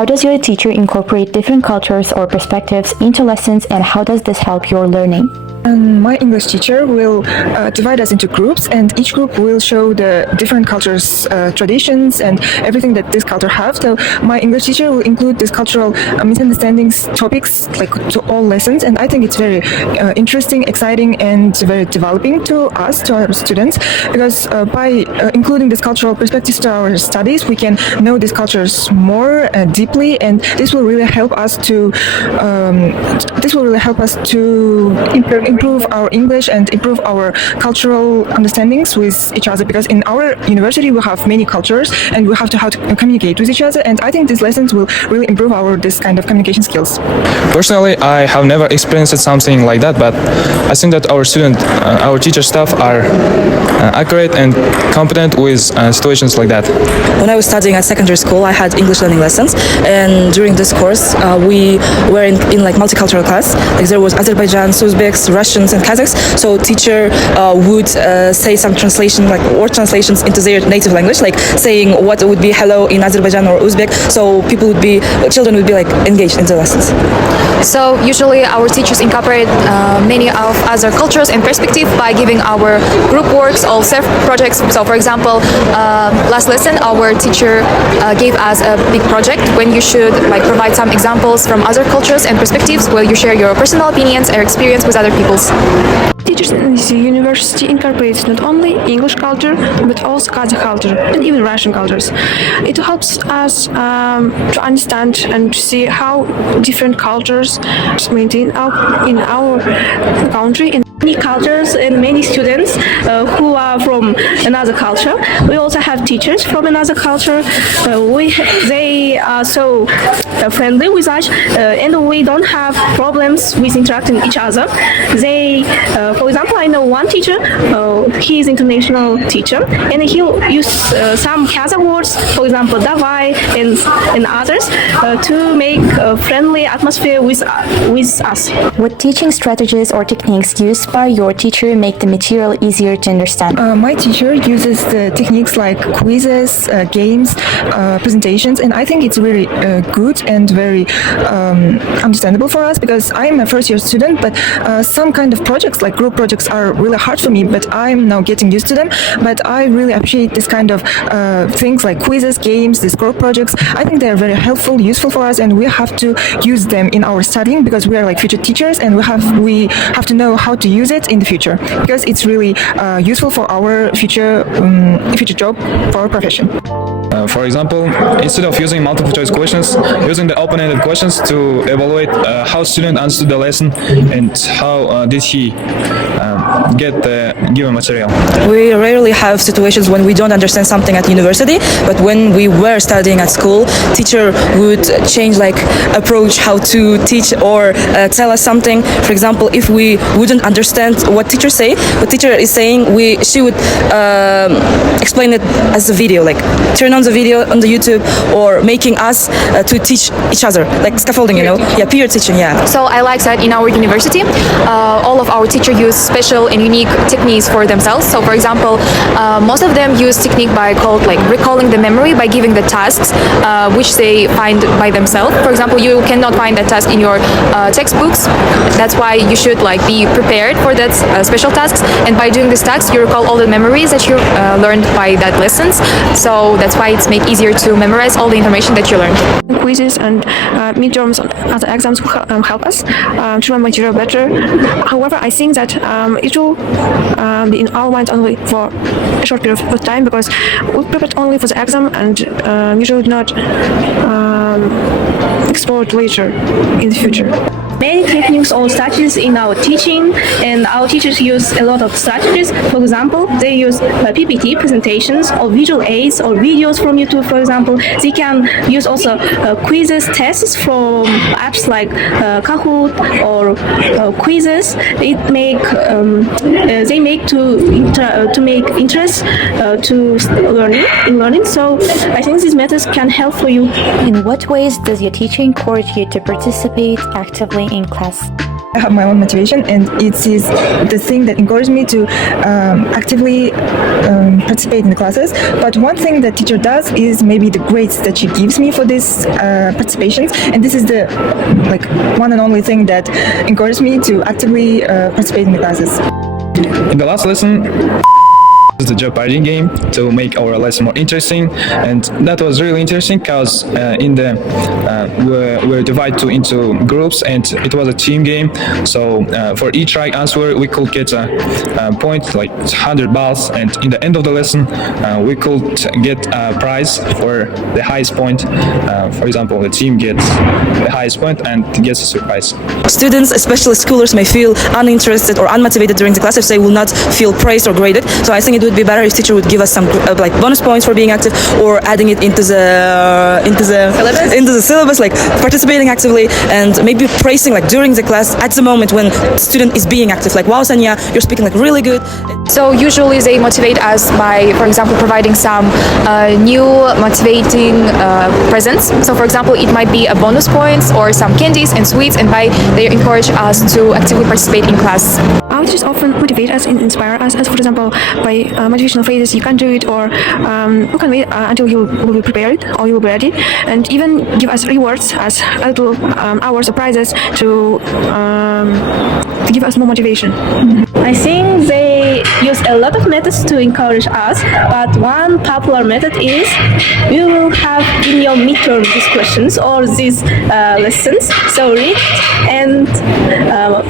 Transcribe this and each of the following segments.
How does your teacher incorporate different cultures or perspectives into lessons, and how does this help your learning? My English teacher will divide us into groups, and each group will show the different cultures, traditions, and everything that this culture have. So my English teacher will include this cultural misunderstandings topics like to all lessons, and I think it's very interesting, exciting, and very developing to us, to our students, because by including this cultural perspectives to our studies, we can know these cultures more deeply, and this will really help us to improve our English and improve our cultural understandings with each other, because in our university we have many cultures and we have to how to communicate with each other, and I think these lessons will really improve our this kind of communication skills. Personally, I have never experienced something like that, but I think that our teacher staff are accurate and competent with situations like that. When I was studying at secondary school, I had English learning lessons, and during this course we were in like multicultural class. Like there was Azerbaijan, Uzbeks, Russians, and Kazakhs. So teacher would say some translation, like word translations into their native language, like saying what would be hello in Azerbaijan or Uzbek. So children would be like engaged in the lessons. So usually our teachers incorporate many of other cultures and perspective by giving our group works or self-projects. So for example, last lesson our teacher gave us a big project when you should like provide some examples from other cultures and perspectives where you share your personal opinions or experience with other people's. Teachers in this university incorporates not only English culture but also Kazakh culture and even Russian cultures. It helps us to understand and to see how different cultures maintain in our country. Many cultures and many students who are from another culture. We also have teachers from another culture. They are so friendly with us, and we don't have problems with interacting with each other. For example, I know one teacher. He is international teacher, and he'll use some Kazakh words, for example, "davai" and others, to make a friendly atmosphere with us. What teaching strategies or techniques used by your teacher make the material easier to understand? My teacher uses the techniques like quizzes, games, presentations, and I think it's really good and very understandable for us, because I'm a first-year student, but some kind of projects like group projects are really hard for me, but I'm now getting used to them. But I really appreciate this kind of things like quizzes, games, these group projects. I think they're very helpful, useful for us, and we have to use them in our studying, because we are like future teachers, and we have to know how to use it in the future, because it's really useful for our future job, for our profession. For example, instead of using multiple choice questions, using the open-ended questions to evaluate how student understood the lesson and how did he get the given material. We rarely have situations when we don't understand something at university, but when we were studying at school, teacher would change like approach how to teach or tell us something. For example, if we wouldn't understand what teacher is saying, she would explain it as a video, like turn on the video on the YouTube, or making us to teach each other, like scaffolding, peer teaching, So I like that in our university, all of our teachers use special and unique techniques for themselves. So for example, most of them use technique called recalling the memory by giving the tasks which they find by themselves. For example, you cannot find that task in your textbooks. That's why you should be prepared for that special tasks, and by doing these tasks you recall all the memories that you learned by that lessons. So that's why it's made easier to memorize all the information that you learned. Quizzes and midterms and other exams help us to learn material better. However, I think that it will be in our minds only for a short period of time, because we prepared only for the exam, and we should not explore it later in the future. Many techniques or strategies in our teaching, and our teachers use a lot of strategies. For example, they use PPT presentations or visual aids or videos from YouTube, for example. They can use also quizzes, tests from apps like Kahoot or quizzes. They make to make interest to learning. So I think these methods can help for you. In what ways does your teacher encourage you to participate actively in class? I have my own motivation, and it is the thing that encourages me to actively participate in the classes. But one thing that teacher does is maybe the grades that she gives me for these participations, and this is the one and only thing that encourages me to actively participate in the classes. In the last lesson, the Jeopardy game to make our lesson more interesting, and that was really interesting because we're divided into groups, and it was a team game. So for each right answer we could get a point, like 100 balls, and in the end of the lesson we could get a prize for the highest point. For example, the team gets the highest point and gets a surprise. Students, especially schoolers, may feel uninterested or unmotivated during the class if they will not feel praised or graded. So I think it would be better if teacher would give us some bonus points for being active, or adding it into the syllabus, like participating actively, and maybe praising during the class at the moment when the student is being active, like, wow, Sanya, you're speaking really good. So usually they motivate us by, for example, providing some new motivating presents. So for example, it might be a bonus points or some candies and sweets, and they encourage us to actively participate in class. Our teachers often motivate us and inspire us, as for example, by motivational phrases, you can do it, or you can wait until you will be prepared or you will be ready, and even give us rewards as little hours or prizes to give us more motivation. I think they use a lot of methods to encourage us, but one popular method is you will have in your midterm these questions or these lessons, so read and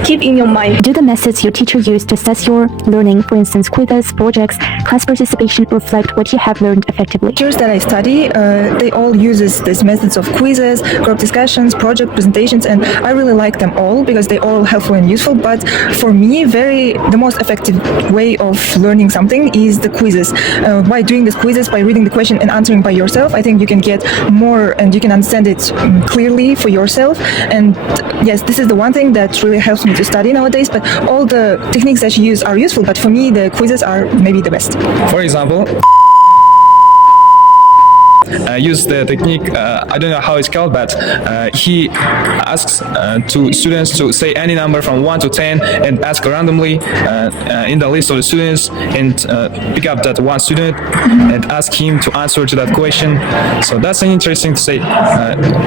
keep in your mind. Do the methods your teacher used to assess your learning, for instance, quizzes, projects, class participation, reflect what you have learned effectively? Teachers that I study, they all uses these methods of quizzes, group discussions, project presentations, and I really like them all because they all helpful and useful. But for me, the most effective way of learning something is the quizzes. By doing these quizzes, by reading the question and answering by yourself, I think you can get more and you can understand it clearly for yourself. And yes, this is the one thing that really helps me to study nowadays. But all the techniques that you use are useful, but for me, the quizzes are maybe the best. For example, use the technique, I don't know how it's called, but he asks to students to say any number from 1 to 10 and ask randomly in the list of the students, and pick up that one student and ask him to answer to that question. So that's interesting to say.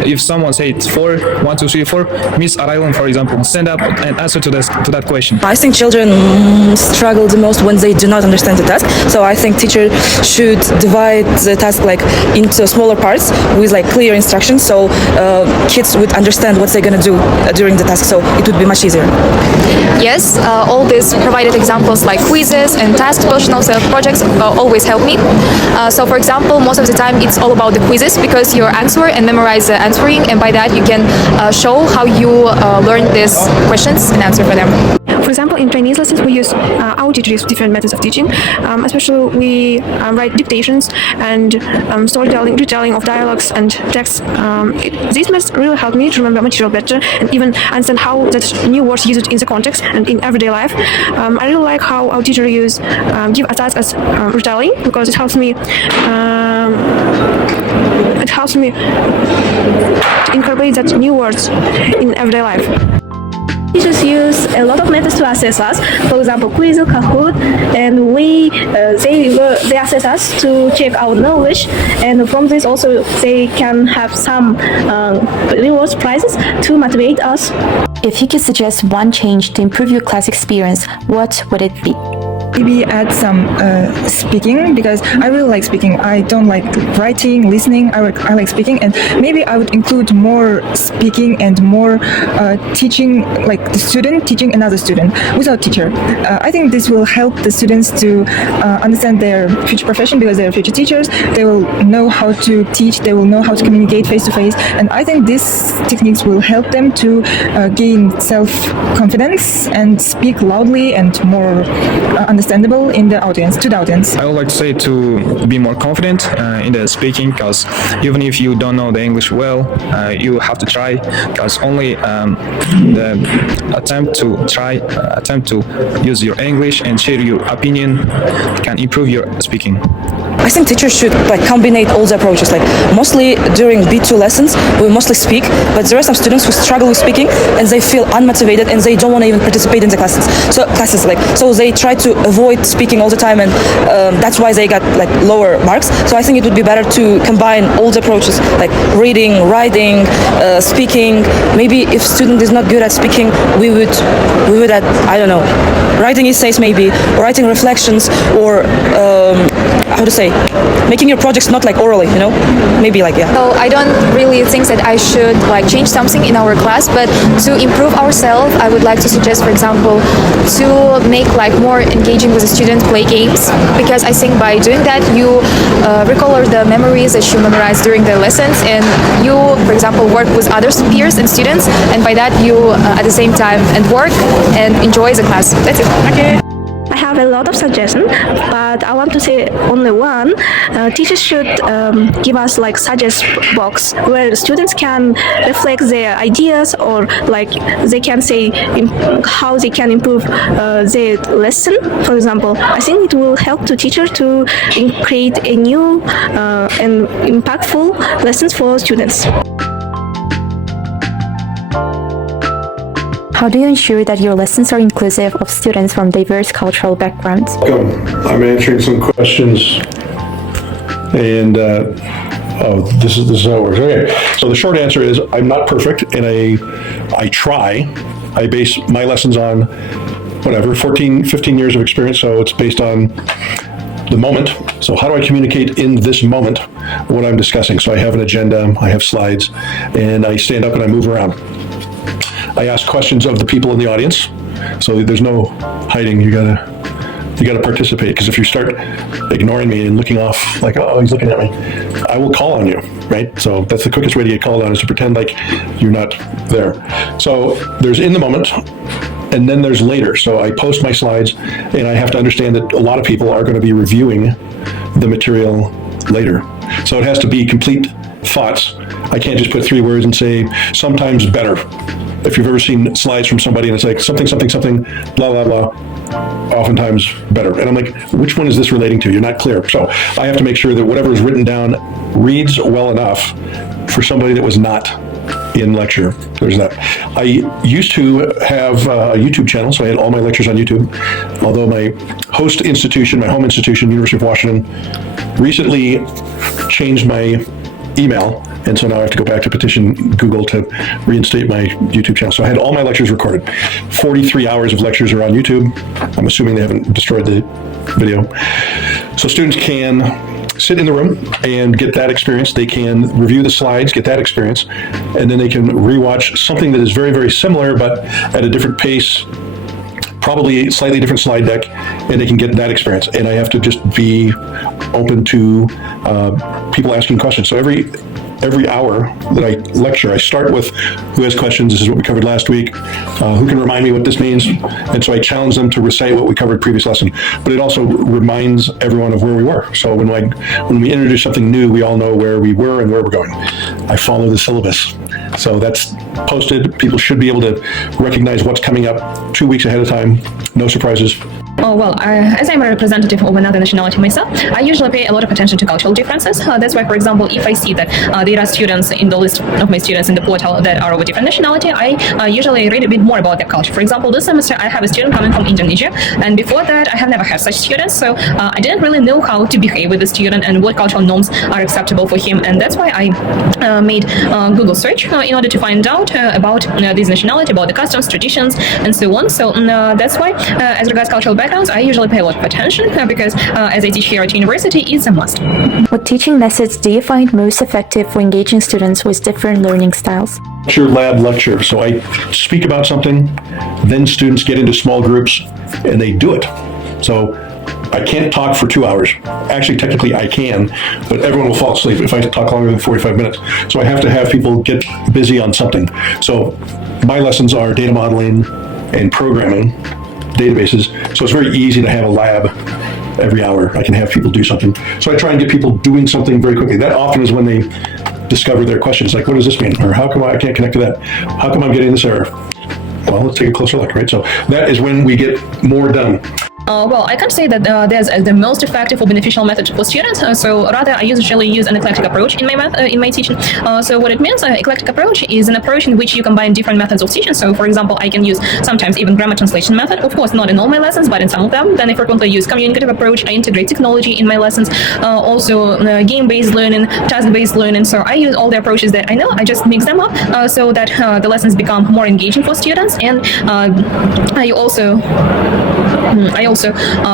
If someone says 4, 1, 2, 3, 4, Miss Arailan, for example, stand up and answer to that question. I think children struggle the most when they do not understand the task. So I think teacher should divide the task into smaller parts with clear instructions, so kids would understand what they're gonna do during the task. So it would be much easier. Yes, all these provided examples like quizzes and tasks, personal self-projects always help me. So for example, most of the time it's all about the quizzes because you answer and memorize the answering, and by that you can show how you learn these questions and answer for them. For example, in Chinese lessons, we use our teachers use different methods of teaching. Especially, we write dictations and storytelling, retelling of dialogues and texts. These methods really help me to remember material better and even understand how that new words used in the context and in everyday life. I really like how our teacher give a task as retelling because it helps me. To incorporate that new words in everyday life. Teachers use a lot of methods to assess us. For example, quiz, Kahoot, and they assess us to check our knowledge. And from this also they can have some rewards, prizes to motivate us. If you could suggest one change to improve your class experience, what would it be? Maybe add some speaking, because I really like speaking. I don't like writing, listening. I like speaking, and maybe I would include more speaking and more teaching, like the student teaching another student without teacher. I think this will help the students to understand their future profession, because they are future teachers. They will know how to teach. They will know how to communicate face to face, and I think these techniques will help them to gain self-confidence and speak loudly and more understandable in the audience, to the audience. I would like to say to be more confident in the speaking, because even if you don't know the English well, you have to try, because only the attempt to use your English and share your opinion can improve your speaking. I think teachers should like combine all the approaches. Like mostly during B2 lessons, we mostly speak, but there are some students who struggle with speaking and they feel unmotivated and they don't want to even participate in the classes. So they try to avoid speaking all the time, and that's why they got like lower marks. So I think it would be better to combine all the approaches, like reading, writing, speaking. Maybe if student is not good at speaking, we would at, I don't know, writing essays maybe, or writing reflections, or how to say, making your projects not like orally, you know, maybe like, yeah. So I don't really think that I should like change something in our class, but to improve ourselves, I would like to suggest, for example, to make like more engaging with the students, play games, because I think by doing that you recall the memories that you memorized during the lessons, and you, for example, work with other peers and students, and by that you at the same time and work and enjoy the class. That's it. Okay. I have a lot of suggestions, but I want to say only one. Teachers should give us like suggest box where students can reflect their ideas, or like they can say how they can improve their lesson. For example, I think it will help the teacher to create a new and impactful lessons for students. How do you ensure that your lessons are inclusive of students from diverse cultural backgrounds? I'm answering some questions, and this is how it works. Okay, so the short answer is I'm not perfect, and I try. I base my lessons on whatever 15 years of experience, so it's based on the moment. So how do I communicate in this moment what I'm discussing? So I have an agenda, I have slides, and I stand up and I move around. I ask questions of the people in the audience, so there's no hiding. You gotta participate, because if you start ignoring me and looking off like, oh, he's looking at me, I will call on you, right? So that's the quickest way to get called on, is to pretend like you're not there. So there's in the moment, and then there's later. So I post my slides, and I have to understand that a lot of people are going to be reviewing the material later. So it has to be complete thoughts. I can't just put 3 words and say, sometimes better. If you've ever seen slides from somebody and it's like something, blah, blah, blah, oftentimes better. And I'm like, which one is this relating to? You're not clear. So I have to make sure that whatever is written down reads well enough for somebody that was not in lecture. There's that. I used to have a YouTube channel, so I had all my lectures on YouTube. Although my host institution, my home institution, University of Washington, recently changed my email, and so now I have to go back to petition Google to reinstate my YouTube channel. So I had all my lectures recorded. 43 hours of lectures are on YouTube. I'm assuming they haven't destroyed the video. So students can sit in the room and get that experience. They can review the slides, get that experience, and then they can rewatch something that is very, very similar, but at a different pace, probably a slightly different slide deck, and they can get that experience. And I have to just be open to people asking questions. So every hour that I lecture, I start with who has questions. This is what we covered last week. Who can remind me what this means? And so I challenge them to recite what we covered previous lesson. But it also reminds everyone of where we were. So when we introduce something new, we all know where we were and where we're going. I follow the syllabus. So that's posted. People should be able to recognize what's coming up 2 weeks ahead of time. No surprises. Oh, well, as I'm a representative of another nationality myself, I usually pay a lot of attention to cultural differences. That's why, for example, if I see that there are students in the list of my students in the portal that are of a different nationality, I usually read a bit more about their culture. For example, this semester I have a student coming from Indonesia, and before that I have never had such students, so I didn't really know how to behave with the student and what cultural norms are acceptable for him, and that's why I made Google search in order to find out about this nationality, about the customs, traditions, and so on. So that's why, as regards cultural backgrounds, I usually pay a lot of attention because as I teach here at university, it's a must. What teaching methods do you find most effective for engaging students with different learning styles? Lecture, lab, lecture. So I speak about something, then students get into small groups and they do it. So I can't talk for 2 hours. Actually, technically I can, but everyone will fall asleep if I talk longer than 45 minutes. So I have to have people get busy on something. So my lessons are data modeling and programming databases. So it's very easy to have a lab every hour. I can have people do something. So I try and get people doing something very quickly. That often is when they discover their questions, like, what does this mean? Or how come I can't connect to that? How come I'm getting this error? Well, let's take a closer look, right? So that is when we get more done. Well, I can't say that there's the most effective or beneficial method for students. So rather, I usually use an eclectic approach in my teaching. So what it means, eclectic approach is an approach in which you combine different methods of teaching. So for example, I can use sometimes even grammar translation method. Of course, not in all my lessons, but in some of them. Then I frequently use communicative approach. I integrate technology in my lessons. Also, game-based learning, task-based learning. So I use all the approaches that I know. I just mix them up so that the lessons become more engaging for students. And I also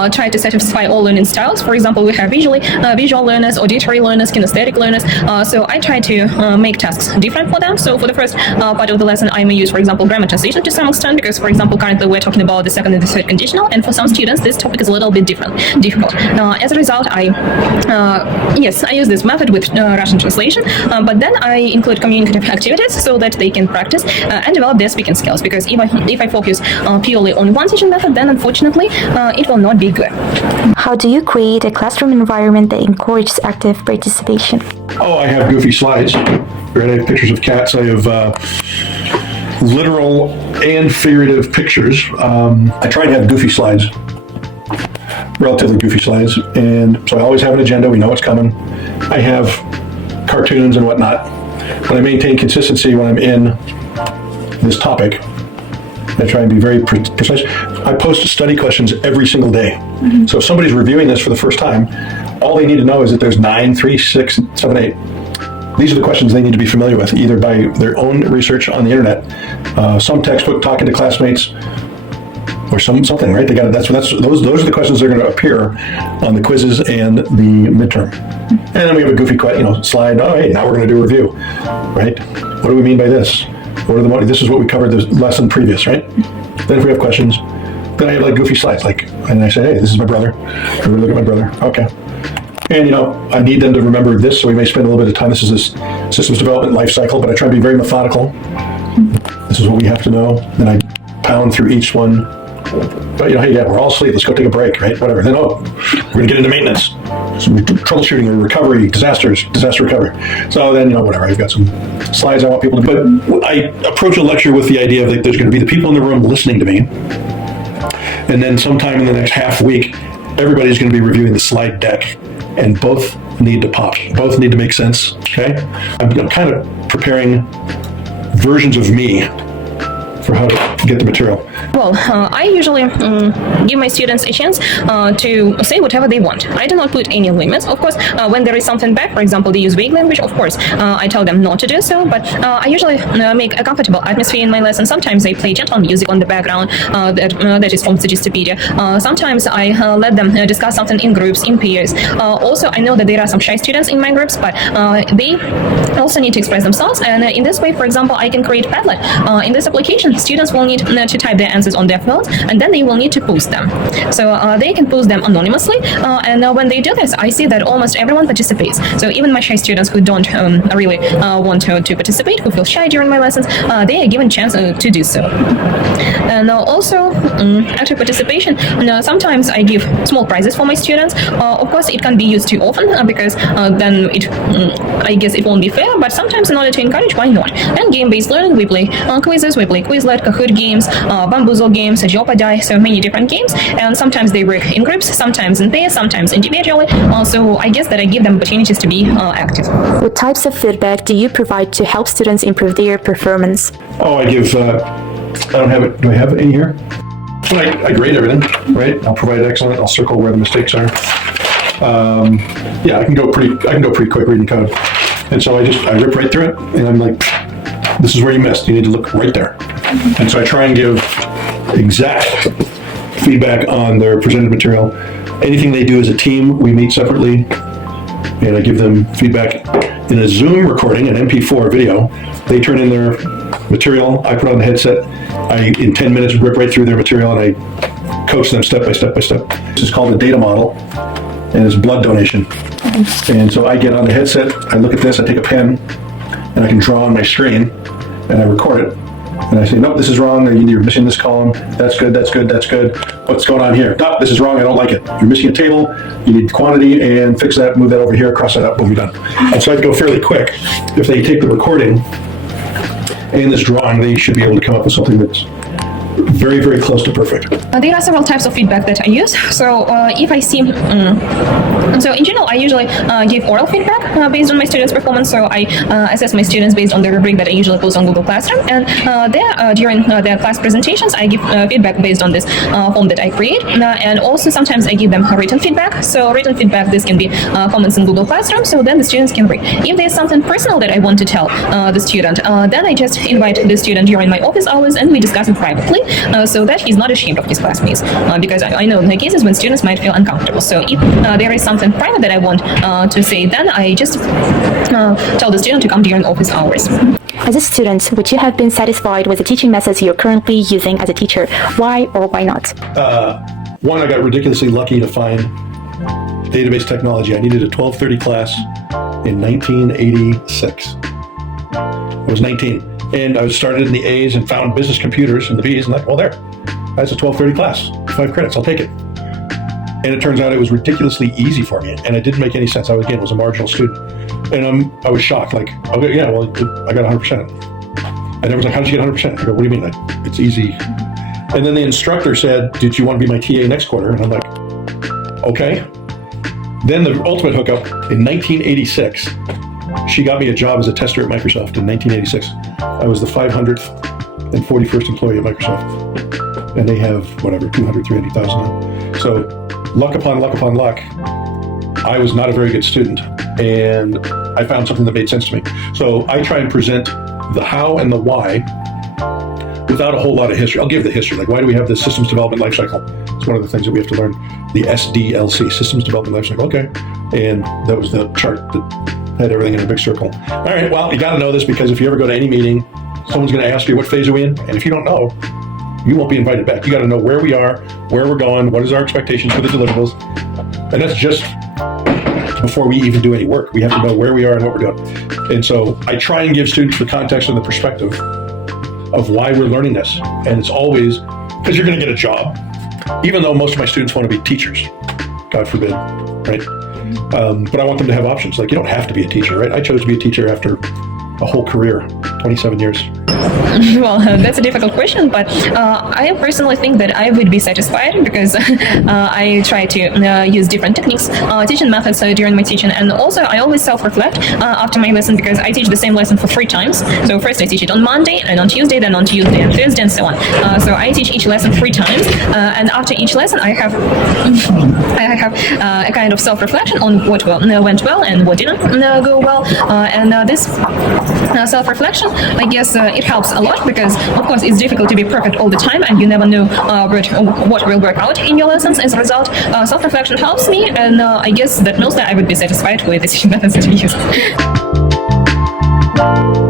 try to satisfy all learning styles. For example, we have visual learners, auditory learners, kinesthetic learners. So I try to make tasks different for them. So for the first part of the lesson, I may use, for example, grammar translation to some extent, because, for example, currently we're talking about the second and the third conditional, and for some students, this topic is a little bit difficult. As a result, I use this method with Russian translation, but then I include communicative activities so that they can practice and develop their speaking skills. Because if I focus purely on one teaching method, then unfortunately it will not be good. How do you create a classroom environment that encourages active participation? Oh, I have goofy slides. Right? I have pictures of cats. I have literal and figurative pictures. I try to have goofy slides, relatively goofy slides. And so I always have an agenda. We know what's coming. I have cartoons and whatnot. But I maintain consistency when I'm in this topic. I try and be very precise. I post study questions every single day. Mm-hmm. So if somebody's reviewing this for the first time, all they need to know is that there's 9, 3, 6, 7, 8. These are the questions they need to be familiar with, either by their own research on the internet, some textbook, talking to classmates, or something, right? Those are the questions that are going to appear on the quizzes and the midterm. And then we have a goofy slide. Oh, hey, now we're going to do a review, right? What do we mean by this? This is what we covered the lesson previous, right? Then if we have questions, then I have like goofy slides, and I say, hey, this is my brother. Everybody look at my brother. Okay. And I need them to remember this, so we may spend a little bit of time. This is this systems development life cycle, but I try to be very methodical. This is what we have to know. Then I pound through each one. But hey, yeah, we're all asleep. Let's go take a break, right? Whatever. Then we're gonna get into maintenance. So troubleshooting or recovery, disaster recovery. So then, whatever. I've got some slides I want people to do. But I approach a lecture with the idea that there's going to be the people in the room listening to me. And then sometime in the next half week, everybody's going to be reviewing the slide deck. And both need to pop. Both need to make sense, okay? I'm kind of preparing versions of me for how to get the material. Well, I usually give my students a chance to say whatever they want. I do not put any limits. Of course, when there is something bad, for example, they use vague language, of course, I tell them not to do so, but I usually make a comfortable atmosphere in my lesson. Sometimes I play gentle music on the background that is from Suggestopedia. Sometimes I let them discuss something in groups, in pairs. Also, I know that there are some shy students in my groups, but they also need to express themselves. And in this way, for example, I can create Padlet. In this application, students will need to type their answers on their phones, and then they will need to post them. So they can post them anonymously, and when they do this, I see that almost everyone participates. So even my shy students who don't really want to participate, who feel shy during my lessons, they are given a chance to do so. And also, active participation, sometimes I give small prizes for my students. Of course, it can't be used too often because then I guess it won't be fair, but sometimes in order to encourage, why not? And game-based learning, we play quizzes, we play Quizlet, Kahoot games, Bamboozle games, Jeopardy, so many different games, and sometimes they work in groups, sometimes in pairs, sometimes individually, so I guess that I give them opportunities to be active. What types of feedback do you provide to help students improve their performance? Oh, I give, I don't have it, do I have it in here? So I grade everything, right? I'll provide excellent, I'll circle where the mistakes are. Yeah, I can go pretty quick reading code. And so I rip right through it, and I'm like, this is where you missed. You need to look right there. And so I try and give exact feedback on their presented material. Anything they do as a team, we meet separately, and I give them feedback in a Zoom recording, an MP4 video. They turn in their material, I put on the headset, in 10 minutes rip right through their material, and I coach them step by step by step. This is called a data model, and it's blood donation. And so I get on the headset, I look at this, I take a pen, and I can draw on my screen, and I record it. And I say, nope, this is wrong, you're missing this column, that's good, that's good, that's good. What's going on here? Nope, this is wrong, I don't like it. You're missing a table, you need quantity, and fix that, move that over here, cross that up, boom, you're done. And so I go fairly quick. If they take the recording and this drawing, they should be able to come up with something that's very, very close to perfect. There are several types of feedback that I use. So if I see, so in general, I usually give oral feedback based on my students' performance. So I assess my students based on the rubric that I usually post on Google Classroom. And there, during their class presentations, I give feedback based on this form that I create. And also sometimes I give them written feedback. So written feedback, this can be comments in Google Classroom. So then the students can read. If there's something personal that I want to tell the student, then I just invite the student during my office hours and we discuss it privately, so that he's not ashamed of his classmates. Because I know there are cases when students might feel uncomfortable. So if there is something private that I want to say, then I just tell the student to come during office hours. As a student, would you have been satisfied with the teaching methods you're currently using as a teacher? Why or why not? One, I got ridiculously lucky to find database technology. I needed a 1230 class in 1986. I was 19. And I started in the A's and found business computers in the B's and like, well, there, that's a 1230 class, 5 credits, I'll take it. And it turns out it was ridiculously easy for me, and it didn't make any sense. I was a marginal student, and I was shocked. Like, okay, yeah, well, I got 100%. And everyone's like, how did you get 100%? I go, what do you mean? It's easy. And then the instructor said, did you want to be my TA next quarter? And I'm like, okay. Then the ultimate hookup in 1986. She got me a job as a tester at Microsoft in 1986. I was the 500th and 41st employee at Microsoft. And they have, whatever, 200, 300,000 now. So luck upon luck upon luck, I was not a very good student. And I found something that made sense to me. So I try and present the how and the why without a whole lot of history. I'll give the history. Like, why do we have this systems development lifecycle? It's one of the things that we have to learn. The SDLC, systems development lifecycle. Okay. And that was the chart that had everything in a big circle. All right, well, you got to know this because if you ever go to any meeting, someone's going to ask you, what phase are we in? And if you don't know, you won't be invited back. You got to know where we are, where we're going, what is our expectations for the deliverables. And that's just before we even do any work. We have to know where we are and what we're doing. And so I try and give students the context and the perspective of why we're learning this. And it's always because you're going to get a job, even though most of my students want to be teachers, God forbid, right? But I want them to have options. Like, you don't have to be a teacher, right? I chose to be a teacher after a whole career, 27 years. Well, that's a difficult question, but I personally think that I would be satisfied because I try to use different techniques, teaching methods during my teaching, and also I always self-reflect after my lesson because I teach the same lesson for 3 times. So first I teach it on Monday, and on Tuesday, then on Tuesday and Thursday, and so on. So I teach each lesson 3 times, and after each lesson I have a kind of self-reflection on what went well and what didn't go well, and this self-reflection, I guess it helps a lot because, of course, it's difficult to be perfect all the time and you never know what will work out in your lessons as a result. Self-reflection helps me, and I guess that mostly I would be satisfied with the teaching methods that I use.